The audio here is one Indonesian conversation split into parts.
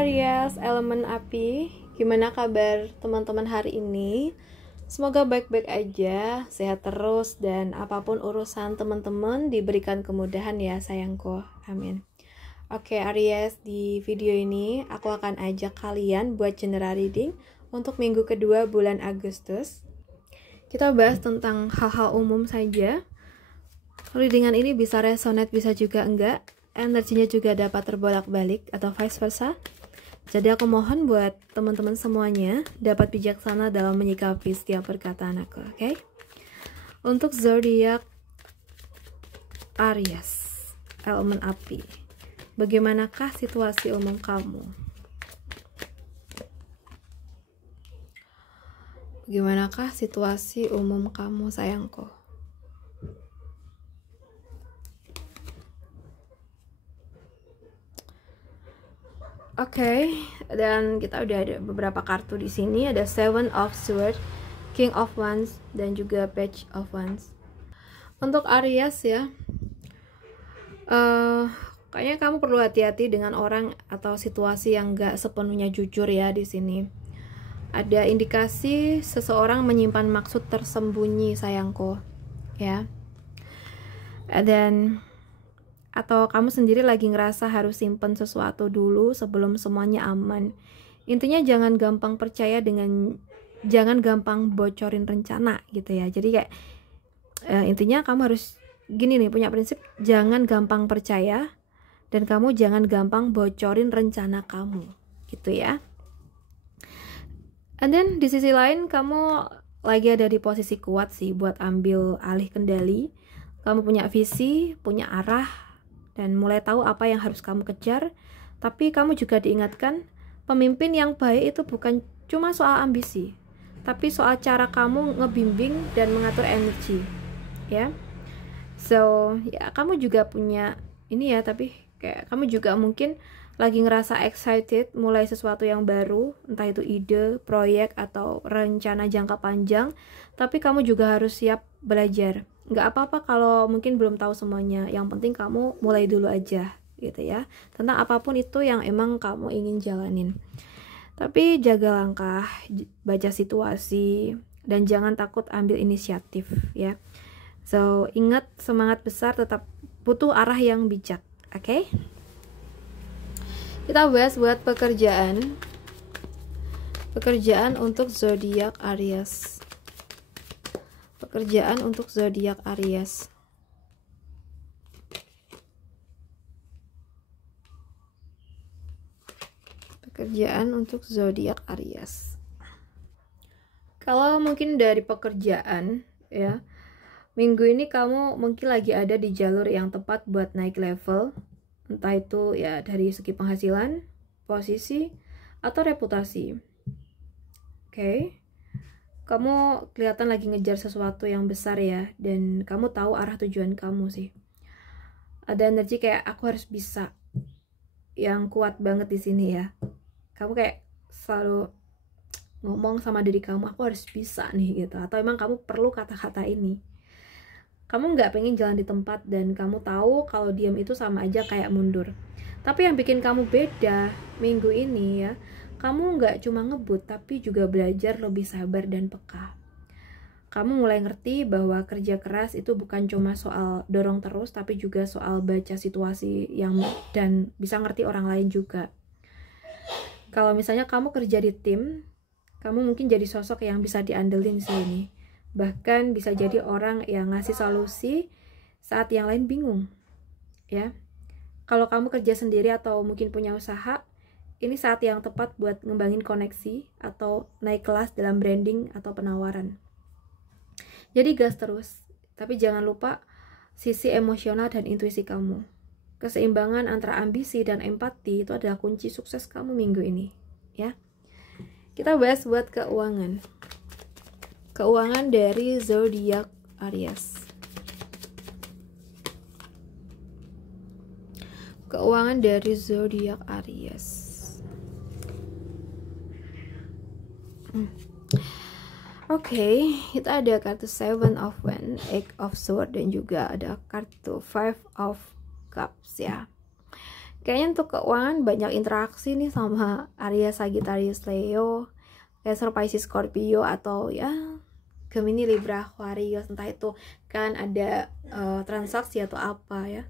Aries, elemen api. Gimana kabar teman-teman hari ini? Semoga baik-baik aja, sehat terus, dan apapun urusan teman-teman diberikan kemudahan ya sayangku. Amin. Oke Aries, di video ini aku akan ajak kalian buat general reading untuk minggu kedua bulan Agustus. Kita bahas tentang hal-hal umum saja. Readingan ini bisa resonate, bisa juga enggak. Energinya juga dapat terbolak-balik atau vice versa. Jadi aku mohon buat teman-teman semuanya dapat bijaksana dalam menyikapi setiap perkataan aku, oke? Untuk zodiak Aries, elemen api. Bagaimanakah situasi umum kamu? Bagaimanakah situasi umum kamu, sayangku? Oke, dan kita udah ada beberapa kartu di sini. Ada Seven of Swords, King of Wands, dan juga Page of Wands. Untuk Aries ya, kayaknya kamu perlu hati-hati dengan orang atau situasi yang gak sepenuhnya jujur ya di sini. Ada indikasi seseorang menyimpan maksud tersembunyi, sayangku, ya. Dan atau kamu sendiri lagi ngerasa harus simpen sesuatu dulu sebelum semuanya aman. Intinya jangan gampang percaya jangan gampang bocorin rencana gitu ya. Jadi kayak intinya kamu harus gini nih, punya prinsip jangan gampang percaya dan kamu jangan gampang bocorin rencana kamu gitu ya. And then di sisi lain kamu lagi ada di posisi kuat sih buat ambil alih kendali. Kamu punya visi, punya arah, dan mulai tahu apa yang harus kamu kejar. Tapi kamu juga diingatkan, pemimpin yang baik itu bukan cuma soal ambisi, tapi soal cara kamu ngebimbing dan mengatur energi, ya. So, ya kamu juga punya ini ya, tapi kayak kamu juga mungkin lagi ngerasa excited mulai sesuatu yang baru, entah itu ide, proyek, atau rencana jangka panjang. Tapi kamu juga harus siap belajar. Nggak apa-apa kalau mungkin belum tahu semuanya, yang penting kamu mulai dulu aja gitu ya, tentang apapun itu yang emang kamu ingin jalanin. Tapi jaga langkah, baca situasi, dan jangan takut ambil inisiatif ya. So ingat, semangat besar tetap butuh arah yang bijak, oke? Kita bahas buat pekerjaan untuk zodiak Aries. Pekerjaan untuk zodiak Aries. Pekerjaan untuk zodiak Aries. Kalau mungkin dari pekerjaan ya, minggu ini kamu mungkin lagi ada di jalur yang tepat buat naik level, entah itu ya dari segi penghasilan, posisi, atau reputasi. Oke. Kamu kelihatan lagi ngejar sesuatu yang besar ya, dan kamu tahu arah tujuan kamu sih. Ada energi kayak aku harus bisa, yang kuat banget di sini ya. Kamu kayak selalu ngomong sama diri kamu, aku harus bisa nih gitu. Atau emang kamu perlu kata-kata ini. Kamu nggak pengen jalan di tempat, dan kamu tahu kalau diam itu sama aja kayak mundur. Tapi yang bikin kamu beda minggu ini ya, kamu nggak cuma ngebut, tapi juga belajar lebih sabar dan peka. Kamu mulai ngerti bahwa kerja keras itu bukan cuma soal dorong terus, tapi juga soal baca situasi dan bisa ngerti orang lain juga. Kalau misalnya kamu kerja di tim, kamu mungkin jadi sosok yang bisa diandelin sih ini. Bahkan bisa jadi orang yang ngasih solusi saat yang lain bingung. Ya. Kalau kamu kerja sendiri atau mungkin punya usaha, ini saat yang tepat buat ngembangin koneksi atau naik kelas dalam branding atau penawaran. Jadi gas terus, tapi jangan lupa sisi emosional dan intuisi kamu. Keseimbangan antara ambisi dan empati itu adalah kunci sukses kamu minggu ini, ya. Kita bahas buat keuangan. Keuangan dari zodiak Aries. Keuangan dari zodiak Aries. Oke, kita ada kartu Seven of Wands, Eight of Swords, dan juga ada kartu Five of Cups ya. Kayaknya untuk keuangan banyak interaksi nih sama Aries, Sagittarius, Leo, Cancer, Pisces, Scorpio, atau ya Gemini, Libra, Aquarius, entah itu kan ada transaksi atau apa ya,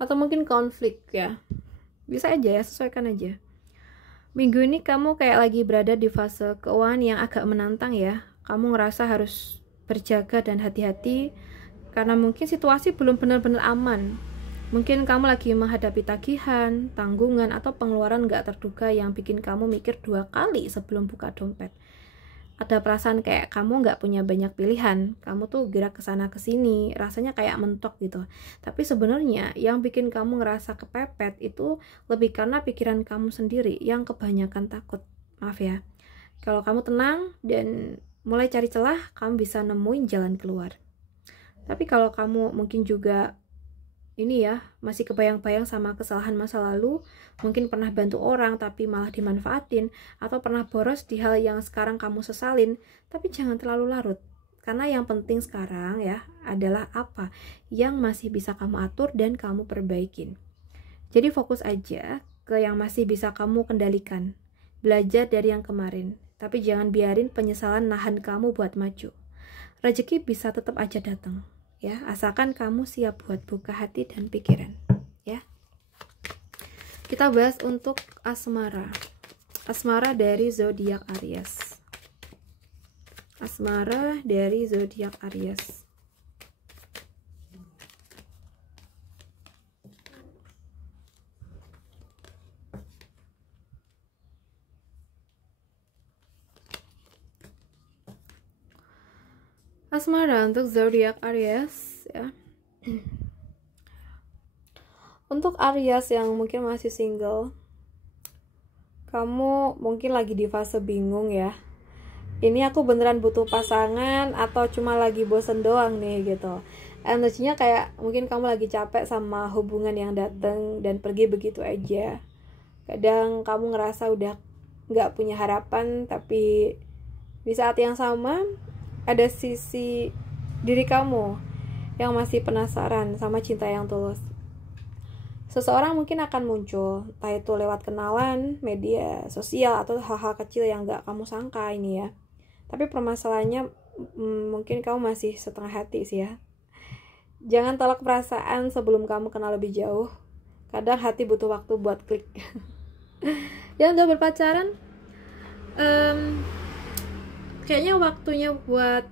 atau mungkin konflik ya, bisa aja ya, sesuaikan aja. Minggu ini kamu kayak lagi berada di fase keuangan yang agak menantang ya. Kamu ngerasa harus berjaga dan hati-hati karena mungkin situasi belum benar-benar aman. Mungkin kamu lagi menghadapi tagihan, tanggungan, atau pengeluaran gak terduga yang bikin kamu mikir 2 kali sebelum buka dompet. Ada perasaan kayak kamu gak punya banyak pilihan, kamu tuh gerak kesana kesini, rasanya kayak mentok gitu. Tapi sebenarnya yang bikin kamu ngerasa kepepet itu lebih karena pikiran kamu sendiri yang kebanyakan takut. Maaf ya. Kalau kamu tenang dan mulai cari celah, kamu bisa nemuin jalan keluar. Tapi kalau kamu mungkin juga ini ya, masih kebayang-bayang sama kesalahan masa lalu, mungkin pernah bantu orang tapi malah dimanfaatin, atau pernah boros di hal yang sekarang kamu sesalin, tapi jangan terlalu larut. Karena yang penting sekarang ya, adalah apa yang masih bisa kamu atur dan kamu perbaikin. Jadi fokus aja ke yang masih bisa kamu kendalikan. Belajar dari yang kemarin, tapi jangan biarin penyesalan nahan kamu buat maju. Rezeki bisa tetap aja datang. Ya, asalkan kamu siap buat buka hati dan pikiran, ya. Kita bahas untuk asmara. Asmara dari zodiak Aries. Asmara dari zodiak Aries. Asmara untuk zodiak Aries ya. Untuk Aries yang mungkin masih single, kamu mungkin lagi di fase bingung ya. Ini aku beneran butuh pasangan atau cuma lagi bosen doang nih gitu. Energinya kayak mungkin kamu lagi capek sama hubungan yang datang dan pergi begitu aja. Kadang kamu ngerasa udah nggak punya harapan, tapi di saat yang sama ada sisi diri kamu yang masih penasaran sama cinta yang tulus. Seseorang mungkin akan muncul, entah itu lewat kenalan, media sosial, atau hal-hal kecil yang gak kamu sangka ini ya. Tapi permasalahannya mungkin kamu masih setengah hati sih ya. Jangan tolak perasaan sebelum kamu kenal lebih jauh. Kadang hati butuh waktu buat klik. Dan udah berpacaran, kayaknya waktunya buat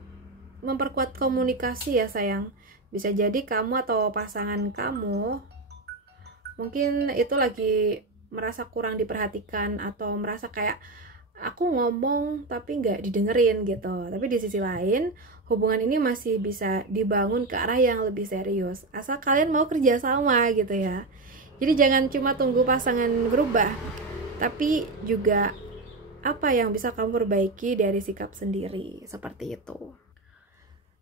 memperkuat komunikasi ya sayang. Bisa jadi kamu atau pasangan kamu mungkin itu lagi merasa kurang diperhatikan, atau merasa kayak aku ngomong tapi nggak didengerin gitu. Tapi di sisi lain, hubungan ini masih bisa dibangun ke arah yang lebih serius, asal kalian mau kerja sama gitu ya. Jadi jangan cuma tunggu pasangan berubah, tapi juga apa yang bisa kamu perbaiki dari sikap sendiri, seperti itu.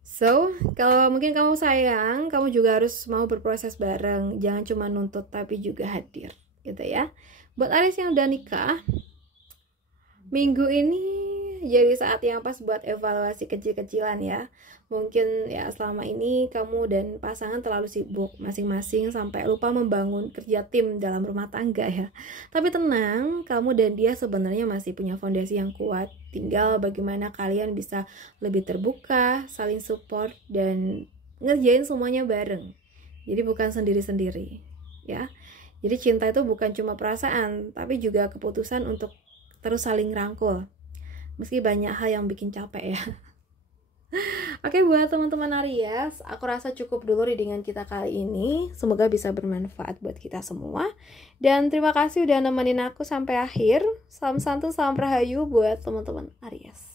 So, kalau mungkin kamu sayang, kamu juga harus mau berproses bareng. Jangan cuma nuntut, tapi juga hadir, gitu ya. Buat Aries yang udah nikah, minggu ini jadi saat yang pas buat evaluasi kecil-kecilan ya. Mungkin ya selama ini kamu dan pasangan terlalu sibuk masing-masing sampai lupa membangun kerja tim dalam rumah tangga ya. Tapi tenang, kamu dan dia sebenarnya masih punya fondasi yang kuat. Tinggal bagaimana kalian bisa lebih terbuka, saling support, dan ngerjain semuanya bareng. Jadi bukan sendiri-sendiri ya. Jadi cinta itu bukan cuma perasaan, tapi juga keputusan untuk terus saling rangkul. Meski banyak hal yang bikin capek ya. Oke, buat teman-teman Aries, aku rasa cukup dulu readingan kita kali ini. Semoga bisa bermanfaat buat kita semua. Dan terima kasih udah nemenin aku sampai akhir. Salam santun, salam rahayu buat teman-teman Aries.